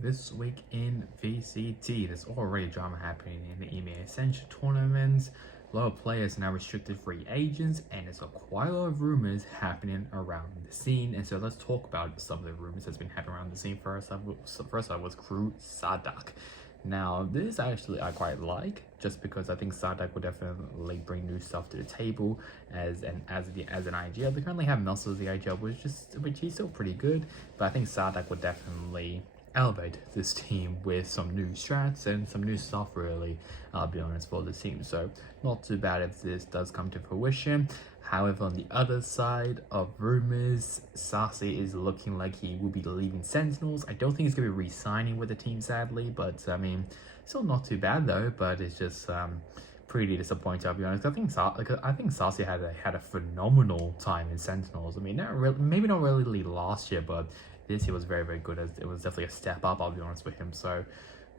This week in VCT, there's already drama happening in the EMEA Ascension tournaments. A lot of players are now restricted free agents, and there's quite a lot of rumors happening around the scene. And so let's talk about some of the rumors that's been happening around the scene. First up was Crew Sadak. Now, this actually I quite like, just because I think Sadak will definitely bring new stuff to the table as an IGL. They currently have MOUZ as the IGL, which is still pretty good, but I think Sadak would definitely elevate this team with some new strats and some new stuff, really, I'll be honest, for the team. So not too bad if this does come to fruition. However, on the other side of rumors, Sassy is looking like he will be leaving Sentinels. I don't think he's going to be re-signing with the team, sadly, but I mean, still not too bad though. But it's just pretty disappointing, I'll be honest. I think Sassy had a phenomenal time in Sentinels. I mean, maybe not really last year, but this year was very, very good. It was definitely a step up, I'll be honest with him. So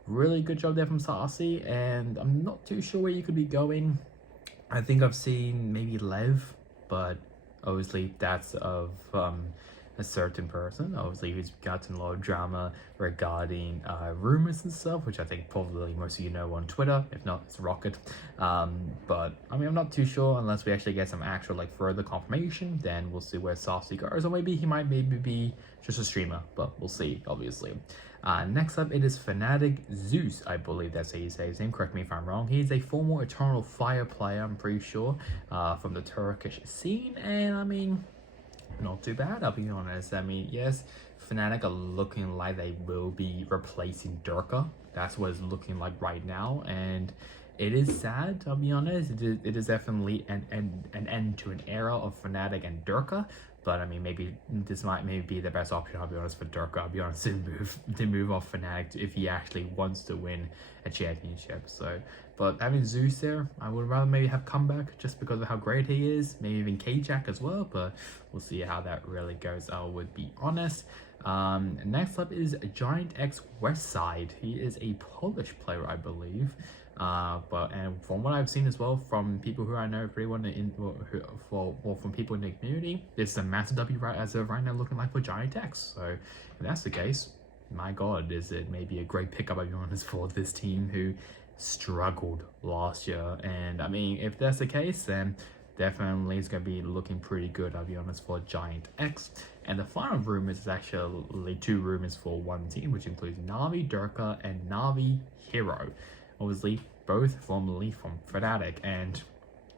really good job there from Sassy, and I'm not too sure where you could be going. I think I've seen maybe Lev, but obviously that's of a certain person, obviously, who's gotten a lot of drama regarding rumors and stuff, which I think probably most of you know on Twitter. If not, it's Rocket. But I mean, I'm not too sure unless we actually get some actual further confirmation. Then we'll see where Saucy goes, or maybe he might be just a streamer, but we'll see, obviously. Next up, it is Fnatic Zeus, I believe that's how you say his name, correct me if I'm wrong. He's a former Eternal Fire player, I'm pretty sure, from the Turkish scene, and I mean, not too bad, I'll be honest. I mean, yes, Fnatic are looking like they will be replacing Durka. That's what it's looking like right now, and it is sad, I'll be honest. It is definitely an end to an era of Fnatic and Durka. But I mean, maybe this might be the best option, I'll be honest, for Durka. I'll be honest, to move off Fnatic if he actually wants to win a championship. So, but having Zeus there, I would rather maybe have Comeback just because of how great he is. Maybe even K-Jack as well, but we'll see how that really goes, I would be honest. Next up is Giant X Westside. He is a Polish player, I believe. And from what I've seen as well from people who I know pretty well from people in the community, it's a massive W right as of right now looking like for Giant X. So if that's the case, my god, is it maybe a great pickup, I'll be honest, for this team who struggled last year. And I mean, if that's the case, then definitely it's going to be looking pretty good, I'll be honest, for Giant X. And the final rumors is actually two rumors for one team, which includes Na'Vi Durka and Na'Vi Hero. Obviously, both formerly from Fnatic, and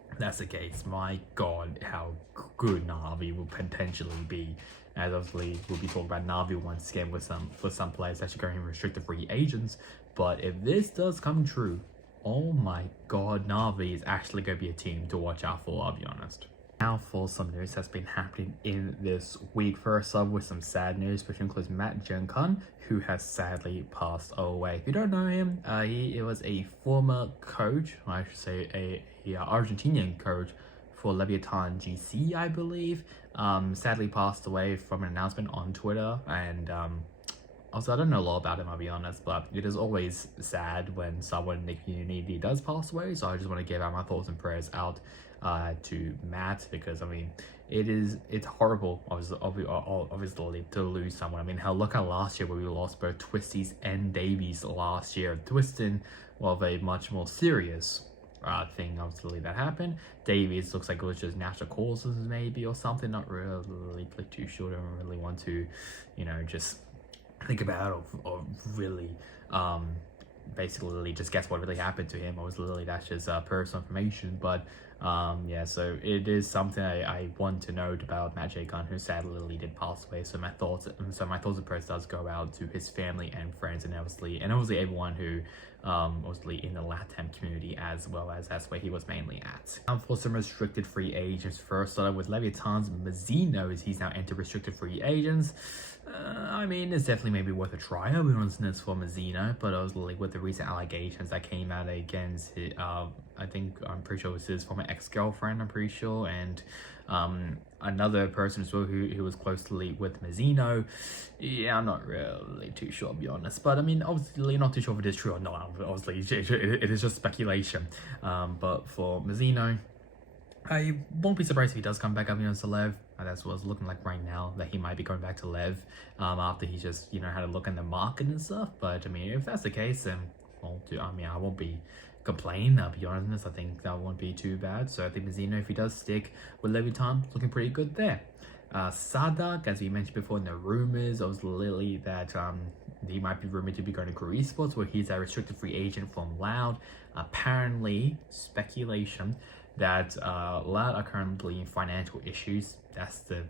if that's the case, my god, how good Na'Vi will potentially be. As obviously, we'll be talking about Na'Vi once again with some players actually going restricted free agents. But if this does come true, oh my god, Na'Vi is actually going to be a team to watch out for, I'll be honest. Now for some news that's been happening in this week. First up with some sad news, which includes Matt Junkan, who has sadly passed away. If you don't know him, he was a former coach, I should say a Argentinian coach for Leviathan GC, I believe. Sadly passed away from an announcement on Twitter, and also I don't know a lot about him, I'll be honest, but it is always sad when someone in the community does pass away. So I just want to give out my thoughts and prayers out to Matt, because I mean, it's horrible, obviously, to lose someone. I mean, hell, look at last year where we lost both Twisties and Davies last year. Twistin, well, a much more serious thing, obviously, that happened. Davies looks like it was just natural causes, maybe, or something. Not really too sure. Don't really want to, just think about it or really basically just guess what really happened to him. Obviously, that's just personal information, but yeah, so it is something I want to note about Matt Junkan, who sadly did pass away. So my thoughts and prayers does go out to his family and friends, and obviously everyone who obviously in the LATAM community, as well as that's where he was mainly at. Now for some restricted free agents, first started with Leviathan's Mazzino, as he's now entered restricted free agents. I mean, it's definitely maybe worth a try, I'll be honest, for Mazzino, but obviously with the recent allegations that came out against his, I'm pretty sure it was his former ex-girlfriend, I'm pretty sure, and another person as well who was closely with Mazzino. Yeah, I'm not really too sure, I'll be honest, but I mean, obviously not too sure if it is true or not. Obviously it is just speculation, but for Mazzino, I won't be surprised if he does come back up against the Lev. That's what it's looking like right now, that he might be going back to Lev after he just, had a look in the market and stuff. But I mean, if that's the case, then I won't be complaining. I'll be honest, I think that won't be too bad. So I think Zeno, if he does stick with Leviton, looking pretty good there. Sadak, as we mentioned before in the rumors, it was literally that he might be rumored to be going to Crew Esports, where he's a restricted free agent from Loud. Apparently, speculation that Loud are currently in financial issues. That's the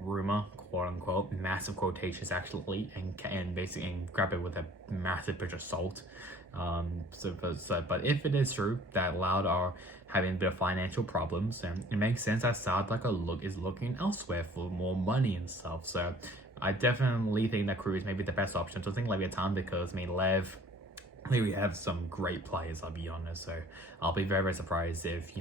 rumor, quote unquote, massive quotations actually, and basically and grab it with a massive pinch of salt. But if it is true that Loud are having a bit of financial problems, and it makes sense that Sadak is looking elsewhere for more money and stuff. So I definitely think that Crew is maybe the best option. So I think Leviathan, because I mean Lev, we have some great players, I'll be honest. So I'll be very, very surprised if,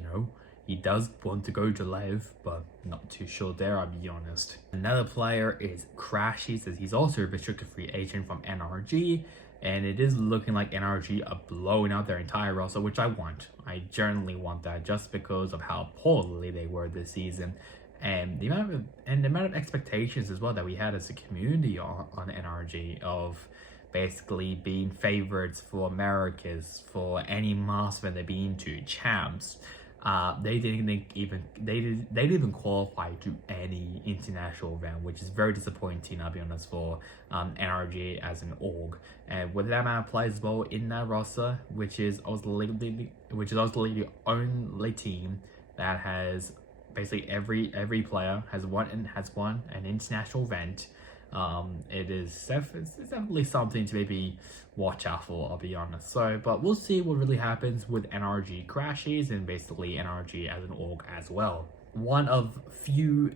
he does want to go to Lev, but not too sure there, I'll be honest. Another player is Crashy, says he's also a restricted free agent from NRG, and it is looking like NRG are blowing out their entire roster, which I want. I generally want that, just because of how poorly they were this season, and the amount of expectations as well that we had as a community on NRG of basically being favorites for Americas, for any master they've been to, champs. They didn't even qualify to any international event, which is very disappointing, I'll be honest, for NRG as an org. And with that amount of players as well in that roster, which is also the only team that has basically every player has won an international event. It's definitely something to maybe watch out for, I'll be honest. So, but we'll see what really happens with NRG Crashies and basically NRG as an org as well. One of few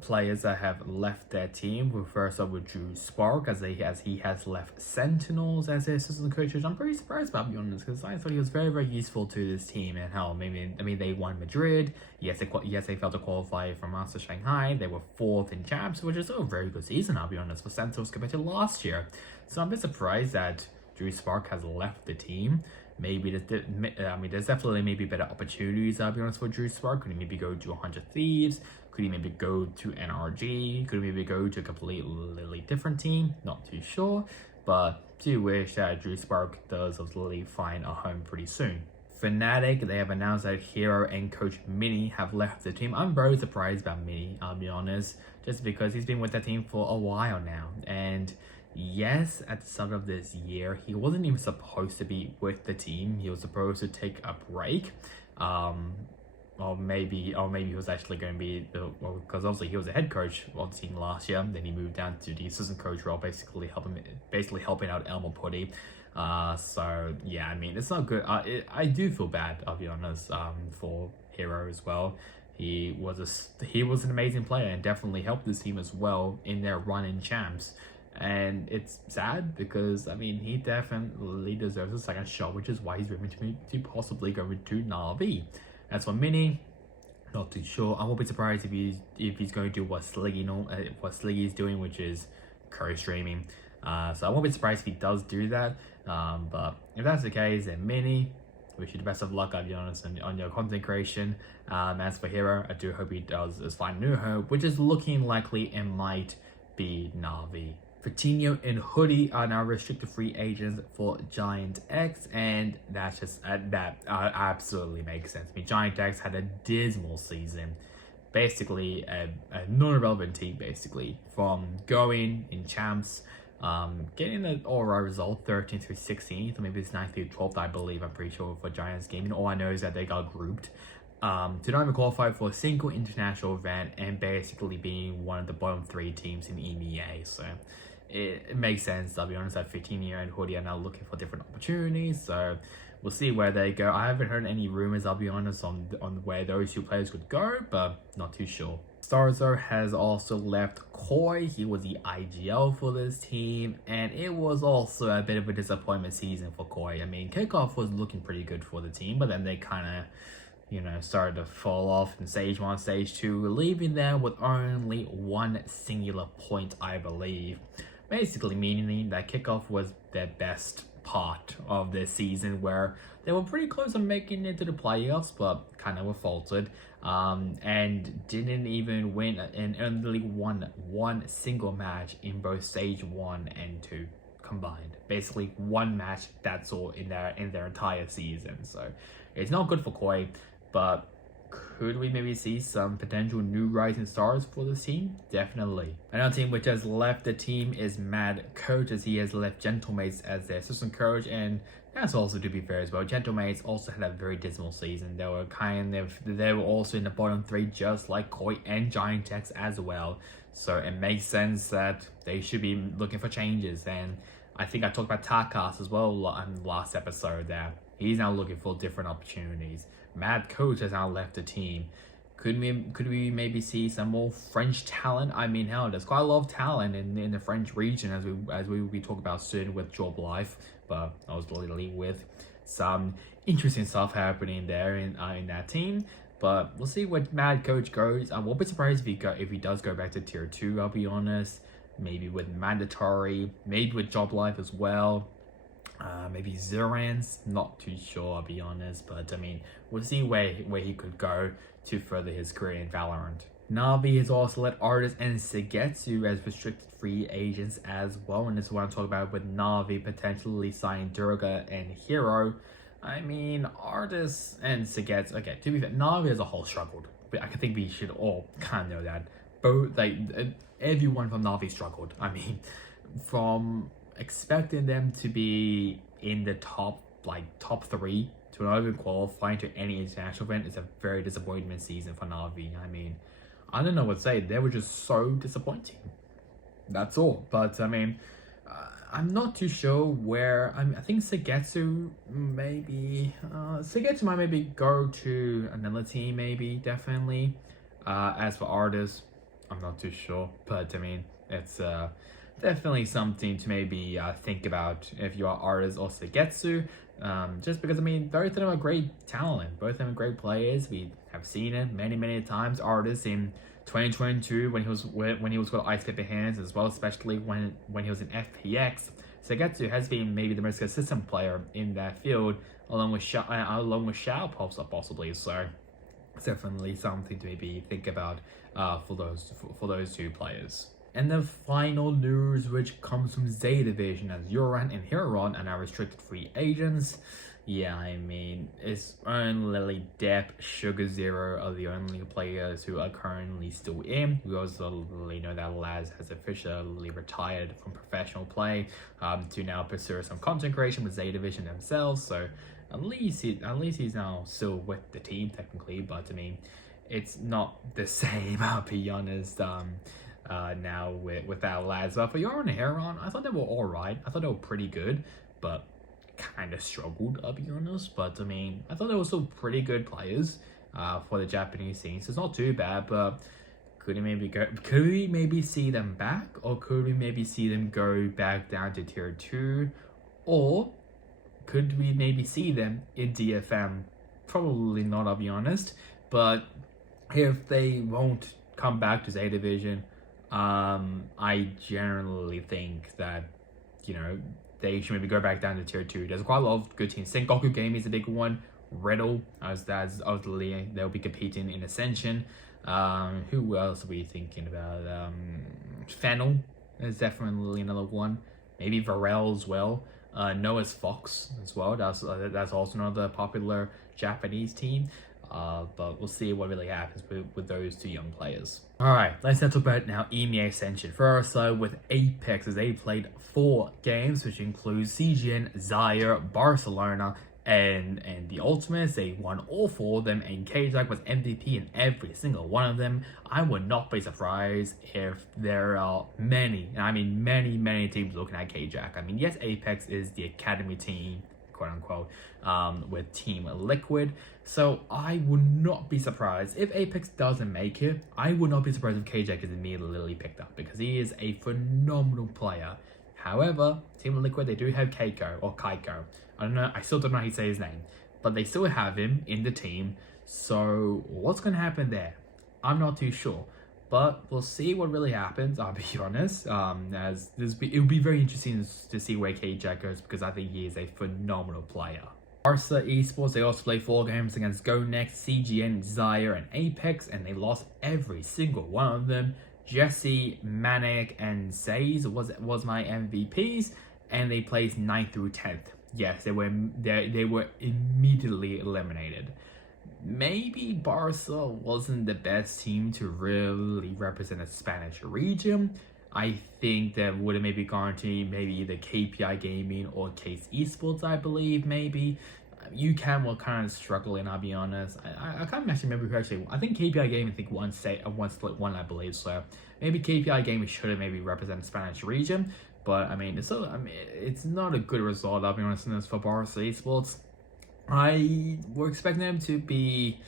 players that have left their team, we'll first up with Drew Spark, as he has left Sentinels as his assistant coach, which I'm pretty surprised about, to be honest, because I thought he was very, very useful to this team. And hell, they won Madrid. Yes, they failed to qualify for Master Shanghai. They were 4th in champs, which is still a very good season, I'll be honest, for Sentinels compared to last year. So I'm a bit surprised that Drew Spark has left the team. There's definitely maybe better opportunities, I'll be honest, for Drew Spark. Could he maybe go to 100 Thieves? Could he maybe go to NRG? Could he maybe go to a completely different team? Not too sure, but do wish that Drew Spark does literally find a home pretty soon. Fnatic, they have announced that Hero and Coach Mini have left the team. I'm very surprised about Mini, I'll be honest, just because he's been with the team for a while now. And yes, at the start of this year, he wasn't even supposed to be with the team. He was supposed to take a break. Or maybe he was actually going to be, because obviously he was a head coach of the team last year. Then he moved down to the assistant coach role, basically helping out Elmer Putty. So yeah, I mean, it's not good. I do feel bad, I'll be honest, for Hero as well. He was an amazing player and definitely helped this team as well in their run in champs. And it's sad because, I mean, he definitely deserves a second shot, which is why he's rumored to possibly go to Na'Vi. As for Mini, not too sure. I won't be surprised if he's going to do what Sliggy is doing, which is co-streaming. So I won't be surprised if he does do that. But if that's the case, then Mini, wish you the best of luck, I'll be honest, on your content creation. As for Hero, I do hope he does find a new home, which is looking likely and might be Na'Vi. Coutinho and Hoodie are now restricted free agents for Giant X, and that's just that absolutely makes sense. I mean, Giant X had a dismal season, basically a non-relevant team, basically, from going in champs, getting an alright result, 13th through 16th, or maybe it's 9th through 12th, I believe, I'm pretty sure, for Giants gaming. All I know is that they got grouped. To not even qualify for a single international event and basically being one of the bottom 3 teams in EMEA. So it makes sense, I'll be honest, that 15-year and Hoodie are now looking for different opportunities. So we'll see where they go. I haven't heard any rumors, I'll be honest, on where those 2 players could go, but not too sure. Starzo has also left Koi. He was the IGL for this team, and it was also a bit of a disappointment season for Koi. I mean, kickoff was looking pretty good for the team, but then they kind of started to fall off in stage 1, stage 2, leaving them with only 1 singular point, I believe. basically meaning that kickoff was their best part of the season, where they were pretty close on making it to the playoffs, but kind of were faltered, and didn't even win and only won one single match in both stage 1 and 2 combined. Basically one match, that's all in their entire season. So it's not good for Koi, but could we maybe see some potential new rising stars for this team? Definitely. Another team which has left the team is Mad Coach, as he has left Gentlemates as their assistant coach, and that's also, to be fair as well, Gentlemates also had a very dismal season. They were also in the bottom 3, just like Koi and Giant X as well. So it makes sense that they should be looking for changes. And I think I talked about Takas as well on the last episode, that he's now looking for different opportunities. Mad Coach has now left the team. Could we maybe see some more French talent? I mean, hell, there's quite a lot of talent in the French region, as we will be talking about soon with Joblife. But I was literally with some interesting stuff happening there in that team. But we'll see where Mad Coach goes. I won't be surprised if he does go back to tier 2. I'll be honest. Maybe with Mandatory, maybe with Joblife as well. Maybe Zerans, not too sure, I'll be honest, but I mean, we'll see where he could go to further his career in Valorant. Na'Vi has also let Artist and Segetsu as restricted free agents as well, and this is what I'm talking about with Na'Vi potentially signing Durga and Hero. I mean, Artist and Segetsu, okay, to be fair, Na'Vi as a whole struggled, but I think we should all kind of know that. Both, like, everyone from Na'Vi struggled. I mean, from expecting them to be in the top 3 to not even qualifying to any international event is a very disappointment season for Na'Vi. I mean, I don't know what to say. They were just so disappointing. That's all. But I mean, I'm not too sure where. I think Segetsu might maybe go to another team, maybe, definitely. As for Artists, I'm not too sure. But I mean, it's definitely something to maybe think about if you are Artists or Segetsu. Just because, I mean, both of them are great talent. Both of them are great players. We have seen it many times. Artists in 2022 when he was got Ice Clipper hands as well, especially when he was in FPX. Segetsu has been maybe the most consistent player in that field, along with Shao possibly. So it's definitely something to maybe think about for those two players. And the final news, which comes from Z Division, as Yoran and Heron are now restricted free agents. Yeah, I mean, it's only Depp, Sugar Zero are the only players who are currently still in. We also know that Laz has officially retired from professional play to now pursue some content creation with Z Division themselves. So at least he's now still with the team technically, but I mean, it's not the same. I'll be honest. Now without Laz, but for Yoran and Heron, I thought they were alright. I thought they were pretty good, but kind of struggled, I'll be honest. But I mean, I thought they were still pretty good players for the Japanese scene, so it's not too bad. But could we maybe see them back, or could we maybe see them go back down to tier 2, or could we maybe see them in DFM? Probably not, I'll be honest. But if they won't come back to Z Division, I generally think that, you know, they should maybe go back down to tier 2. There's quite a lot of good teams. Sengoku Game is a big one. Riddle, as ultimately they'll be competing in Ascension. Who else are we thinking about? Fennel is definitely another one. Maybe Varel as well. Noah's Fox as well. That's also another popular Japanese team. But we'll see what really happens with those two young players. Alright, let's now talk about EMEA Ascension. First, with Apex, as they played 4 games, which includes CGN, Zaire, Barcelona, and the Ultimates. They won all 4 of them, and KJack was MVP in every single one of them. I would not be surprised if there are many, and I mean many teams looking at KJack. I mean, yes, Apex is the academy team, quote unquote, with Team Liquid. So I would not be surprised if Apex doesn't make it. I would not be surprised if KJack is immediately picked up, because he is a phenomenal player. However, Team Liquid, they do have Kaiko. I don't know, I still don't know how to say his name, but they still have him in the team. So what's going to happen there? I'm not too sure. But we'll see what really happens, I'll be honest. It'll be very interesting to see where KJ goes, because I think he is a phenomenal player. Barca Esports, they also played 4 games against GoNext, CGN, Zaire, and Apex, and they lost every single one of them. Jesse, Manic, and Says was my MVPs, and they placed 9th through 10th. Yes, they were immediately eliminated. Maybe Barca wasn't the best team to really represent the Spanish region. I think that would have maybe gone to maybe either KPI Gaming or Case Esports, I believe, maybe. UCAM were kind of struggling, I'll be honest. I can't actually remember who actually. I think KPI Gaming, I think one split one, I believe. So maybe KPI Gaming should have maybe represented the Spanish region. But I mean, it's not a good result, I'll be honest, for Barca Esports. I were expecting them to be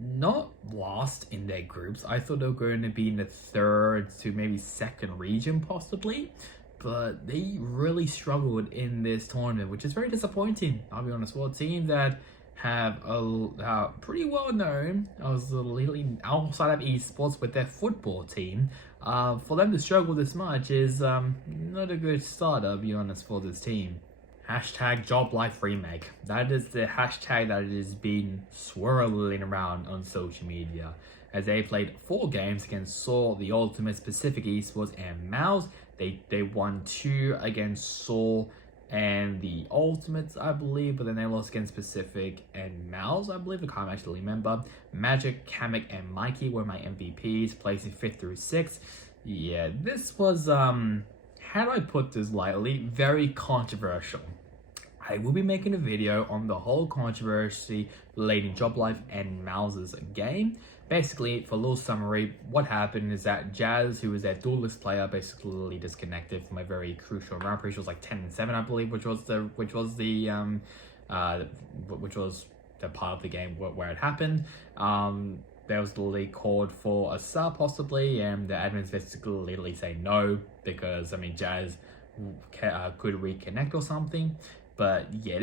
not lost in their groups. I thought they were going to be in the 3rd to maybe 2nd region possibly, but they really struggled in this tournament, which is very disappointing, I'll be honest. For a team that have a pretty well known, outside of esports with their football team, for them to struggle this much is not a good start, I'll be honest, for this team. Hashtag Joblife Remake. That is the hashtag that has been swirling around on social media, as they played 4 games against Saul, the Ultimate, Pacific Esports, and MOUZ. They won 2 against Saul and the Ultimates, I believe, but then they lost against Pacific and MOUZ, I believe. I can't actually remember. Magic, Kamek, and Mikey were my MVPs, placing 5th through 6th. Yeah, this was, how do I put this lightly, very controversial. I will be making a video on the whole controversy relating Joblife and MOUZ's game. Basically, for a little summary, what happened is that Jazz, who was their duelist player, basically disconnected from a very crucial round. Pretty sure it was like 10-7, I believe, which was the part of the game where it happened. There was literally called for a sub possibly, and the admins basically literally say no, because I mean Jazz could reconnect or something. But yeah,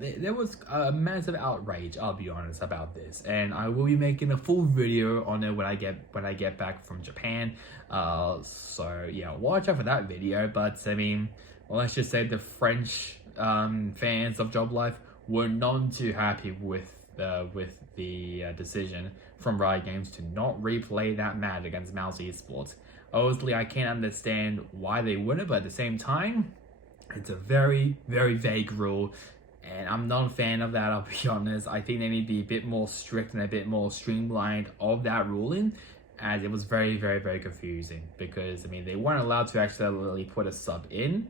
there was a massive outrage, I'll be honest, about this, and I will be making a full video on it when I get back from Japan. So yeah, watch out for that video. But I mean, well, let's just say the French fans of Joblife were none too happy with the decision from Riot Games to not replay that match against MOUZ Esports. Obviously, I can't understand why they wouldn't, but at the same time, it's a very, very vague rule, and I'm not a fan of that, I'll be honest. I think they need to be a bit more strict and a bit more streamlined of that ruling, as it was very, very, very confusing. Because, I mean, they weren't allowed to actually put a sub in,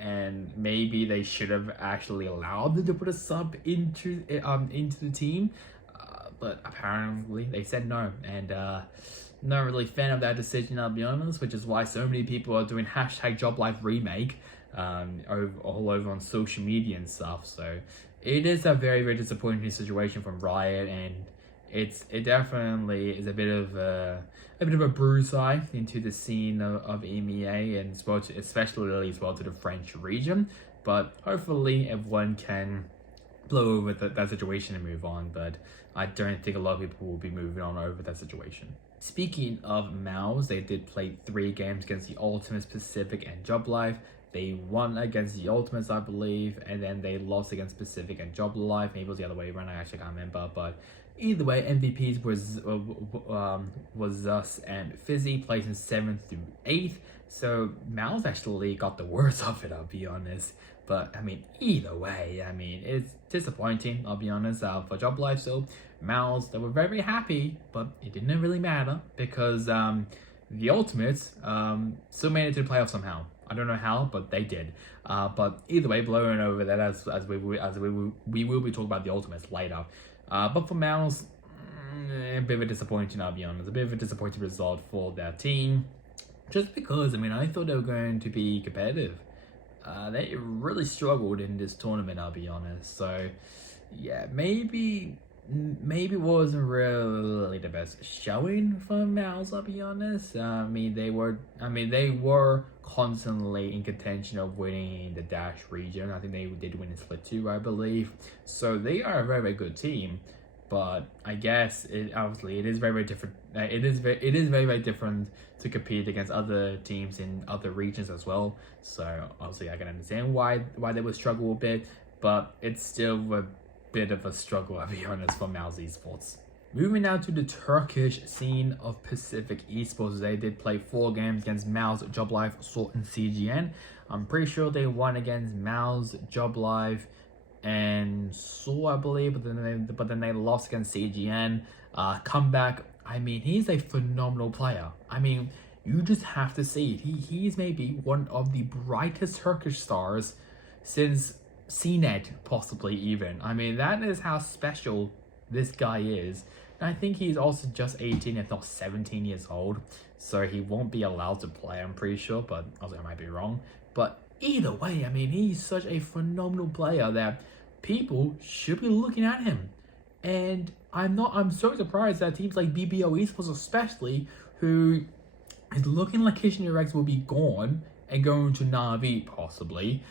and maybe they should have actually allowed them to put a sub into the team, but apparently they said no, and not really a fan of that decision, I'll be honest, which is why so many people are doing hashtag Joblife Remake all over on social media and stuff. So it is a very, very disappointing situation from Riot, and it definitely is a bit of a bruise eye into the scene of EMEA, and especially as well to the French region. But hopefully everyone can blow over that situation and move on. But I don't think a lot of people will be moving on over that situation. Speaking of MOUZ, they did play 3 games against the Ultimates, Pacific, and Joblife. They won against the Ultimates, I believe, and then they lost against Pacific and Joblife. Maybe it was the other way around, I actually can't remember. But either way, MVPs was us and Fizzy, placing 7th through 8th. So MOUZ actually got the worst of it, I'll be honest. But I mean, either way, I mean, it's disappointing, I'll be honest, for Joblife. So MOUZ, they were very happy, but it didn't really matter, because the Ultimates still made it to the playoffs somehow. I don't know how, but they did. But either way, blowing over that, as we will be talking about the Ultimates later. But for MOUZ, a bit of a disappointing, I'll be honest. A bit of a disappointing result for their team. Just because, I mean, I thought they were going to be competitive. They really struggled in this tournament, I'll be honest. So, yeah, maybe it wasn't really the best showing from MOUZ, I'll be honest. I mean, they were constantly in contention of winning the Dash region. I think they did win in Split 2, I believe. So they are a very, very good team. but I guess it is very different. It is very different to compete against other teams in other regions as well. So obviously I can understand why they would struggle a bit, but it's still a bit of a struggle, I'll be honest, for MOUZ Esports. Moving now to the Turkish scene of Pacific Esports, they did play 4 games against MOUZ, Joblife, SORT, and CGN. I'm pretty sure they won against MOUZ, Joblife, and SORT, I believe, but then they lost against CGN. Comeback, I mean, he's a phenomenal player. I mean, you just have to see it. He's maybe one of the brightest Turkish stars since CNET, possibly even. I mean, that is how special this guy is. And I think he's also just 18, if not 17 years old, so he won't be allowed to play, I'm pretty sure, but also I might be wrong. But either way, I mean, he's such a phenomenal player that people should be looking at him. And I'm so surprised that teams like BBO Esports especially, who is looking like Kitchener Rex will be gone and going to Na'Vi possibly.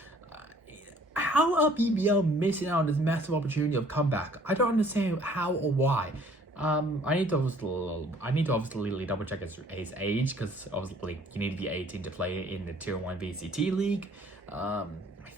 How are BBL missing out on this massive opportunity of comeback? I don't understand how or why. I need to obviously double check his age, because obviously you need to be 18 to play in the Tier 1 VCT league. I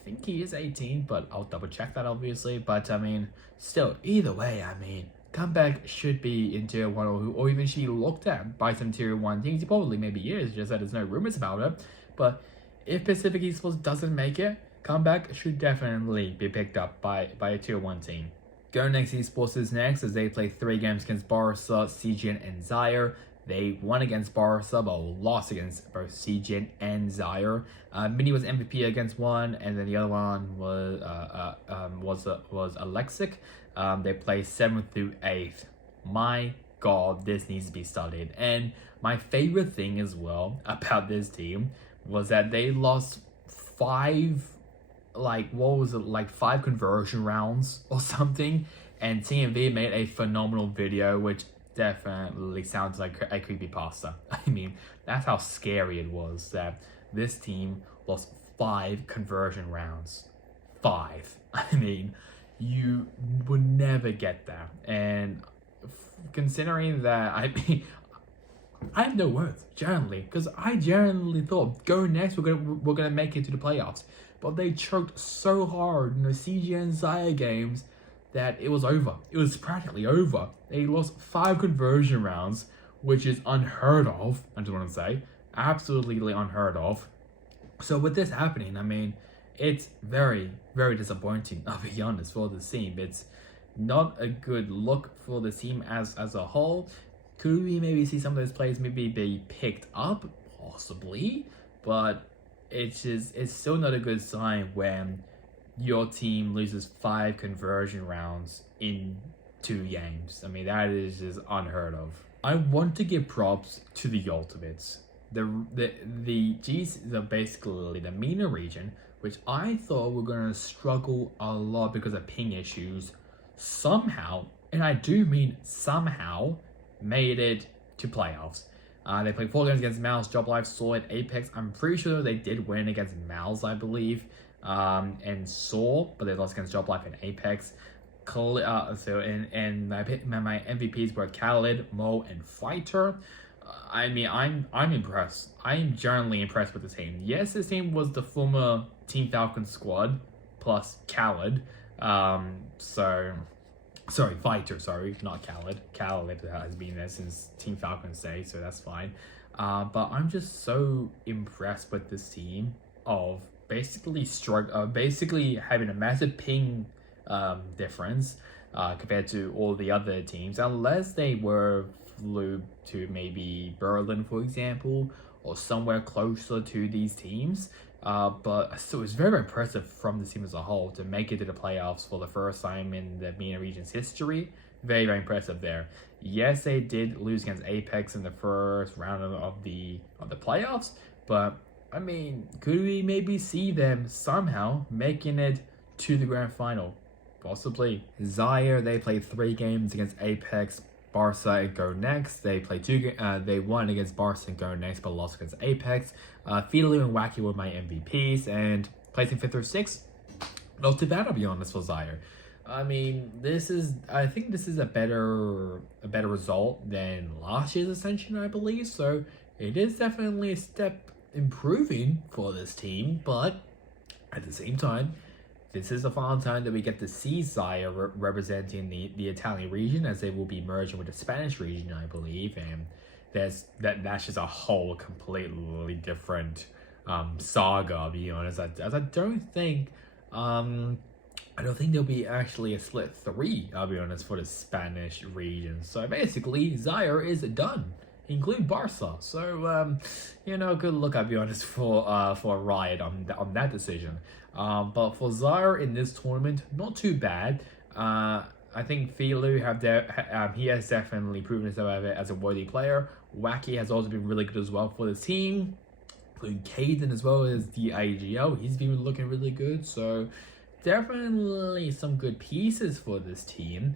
think he is 18, but I'll double check that obviously. But I mean, still, either way, I mean, comeback should be in Tier 1 or even should be looked at by some Tier 1 teams. He probably maybe is, just that there's no rumors about it. But if Pacific Esports doesn't make it, comeback should definitely be picked up by a Tier 1 team. Go Next Esports is next, as they play 3 games against Barca, CGN, and Zaire. They won against Barca, but lost against both CGN and Zaire. Mini was MVP against one, and then the other one was Alexic. They play 7th through 8th. My God, this needs to be studied. And my favorite thing as well about this team was that they lost 5 conversion rounds or something, and TMV made a phenomenal video, which definitely sounds like a creepypasta. I mean, that's how scary it was that this team lost 5 conversion rounds. 5. I mean, you would never get that. And considering that, I mean, I have no words, generally, because I genuinely thought going next we're gonna make it to the playoffs. But they choked so hard in the CGN Zaire games that it was over. It was practically over. They lost 5 conversion rounds, which is unheard of, I just want to say. Absolutely unheard of. So with this happening, I mean, it's very, very disappointing, I'll be honest, for the team. It's not a good look for the team as a whole. Could we maybe see some of those players maybe be picked up? Possibly. But it's still not a good sign when your team loses 5 conversion rounds in 2 games. I mean, that is just unheard of. I want to give props to the Ultimates. Basically the MENA region, which I thought were gonna struggle a lot because of ping issues, somehow, and I do mean somehow, made it to playoffs. They played 4 games against MOUZ, Joblife, SORT, Apex. I'm pretty sure they did win against MOUZ, I believe, and SORT, but they lost against Joblife and Apex. My MVPs were Khaled, Mo, and Fighter. I mean, I'm impressed. I'm generally impressed with the team. Yes, this team was the former Team Falcon squad plus Khaled. Fighter, not Khaled. Khaled has been there since Team Falcon's day, so that's fine. But I'm just so impressed with this team of basically having a massive ping difference compared to all the other teams, unless they flew to maybe Berlin, for example, or somewhere closer to these teams. But still, it's very, very impressive from the team as a whole to make it to the playoffs for the first time in the MENA region's history. Very, very impressive there. Yes, they did lose against Apex in the first round of the playoffs, but I mean, could we maybe see them somehow making it to the grand final? Possibly. Zaire, they played 3 games against Apex, Barca, and Go Next. They played they won against Barca and Go Next, but lost against Apex. Fiddlu and Wacky were my MVPs, and placing 5th or 6th, not too bad, I'll be honest, for Zaire. I mean, I think this is a better result than last year's Ascension, I believe. So it is definitely a step improving for this team, but at the same time, this is the final time that we get to see Zaire representing the Italian region, as they will be merging with the Spanish region, I believe, and that's just a whole completely different saga. I'll be honest, as I don't think there'll be actually a split 3, I'll be honest, for the Spanish region. So basically, Zaire is done, including Barca. So, good luck, I'll be honest, for Riot on that decision. But for Zaire in this tournament, not too bad. I think Filu he has definitely proven himself as a worthy player. Wacky has also been really good as well for the team, including Caden as well as the IGL. He's been looking really good. So definitely some good pieces for this team,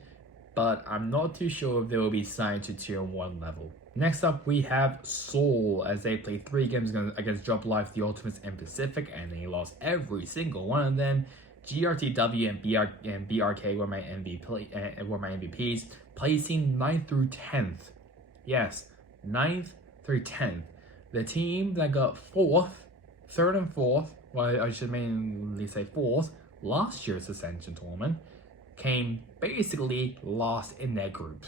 but I'm not too sure if they will be signed to tier 1 level. Next up, we have Seoul, as they played 3 games against Joblife, the Ultimates, and Pacific, and they lost every single one of them. GRTW and BRK were my MVPs, placing 9th through 10th. Yes, 9th through 10th. The team that got 4th, 3rd and 4th, well, I should mainly say 4th, last year's Ascension tournament, came basically last in their group.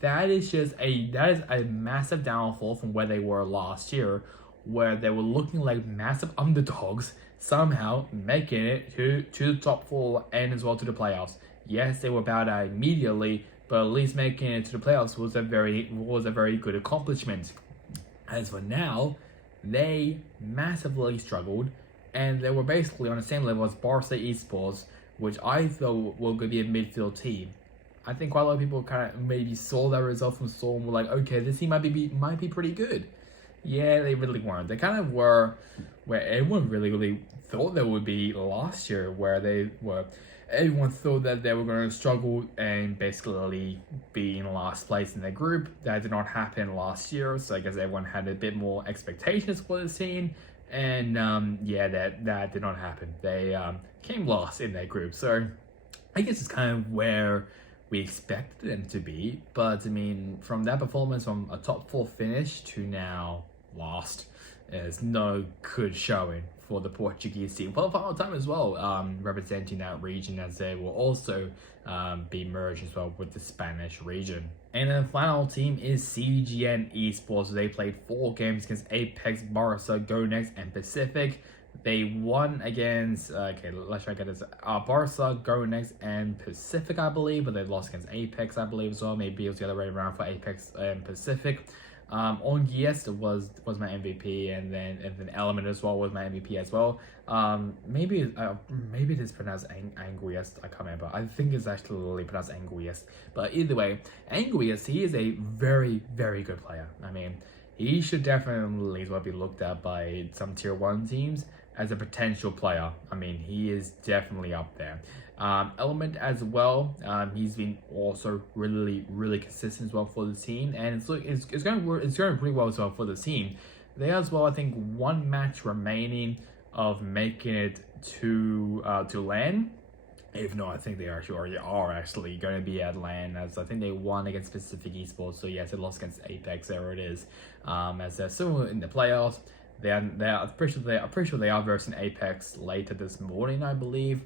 That is a massive downfall from where they were last year, where they were looking like massive underdogs, somehow making it to the top 4 and as well to the playoffs. Yes, they were bowed out immediately, but at least making it to the playoffs was a very good accomplishment. As for now, they massively struggled, and they were basically on the same level as Barca Esports, which I thought were going to be a midfield team. I think quite a lot of people kind of maybe saw that result from Seoul and were like, okay, this team might be pretty good. Yeah, they really weren't. They kind of were where everyone really thought they would be last year, where everyone thought that they were going to struggle and basically be in last place in their group. That did not happen last year, so I guess everyone had a bit more expectations for the team, and that did not happen. They came last in their group, so I guess it's kind of where we expected them to be. But I mean, from that performance, from a top 4 finish to now last, is no good showing for the Portuguese team for the final time as well, representing that region, as they will also be merged as well with the Spanish region. And the final team is CGN Esports. They played 4 games against Apex, Barca, Go Next, and Pacific. They won against, let's try to get this, Barca, Go Next, and Pacific, I believe, but they lost against Apex, I believe, as well. Maybe it was the other way around for Apex and Pacific. Ongiest was my MVP, and then Element as well was my MVP as well. Maybe it is pronounced Anguiest, I can't remember. I think it's actually pronounced Anguiest. But either way, Anguiest, he is a very, very good player. I mean, he should definitely be looked at by some tier 1 teams as a potential player. I mean, he is definitely up there. Element as well, he's been also really consistent as well for the team, and it's going pretty well as well for the team. They as well, I think, 1 match remaining of making it to LAN. If not, I think they already are actually going to be at LAN, as I think they won against Pacific Esports. So yes, they lost against Apex. There it is. As they're still in the playoffs. I'm pretty sure they are versing Apex later this morning, I believe,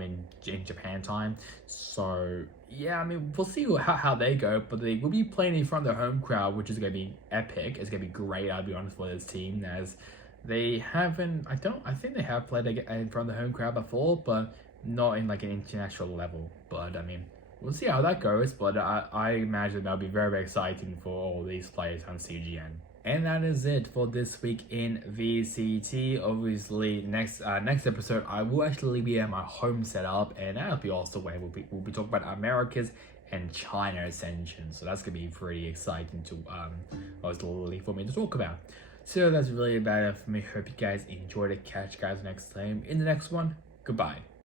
in Japan time. So yeah, I mean, we'll see how they go, but they will be playing in front of their home crowd, which is going to be epic. It's going to be great, I'll be honest, for this team, as they haven't. I think they have played in front of the home crowd before, but not in like an international level. But I mean, we'll see how that goes. But I imagine that'll be very exciting for all these players on CGN. And that is it for this week in VCT. Obviously, next episode, I will actually be at my home setup, and that'll be also where we'll be talking about Americas and China Ascension. So that's gonna be pretty exciting to obviously for me to talk about. So that's really about it for me. Hope you guys enjoyed it. Catch you guys next time in the next one. Goodbye.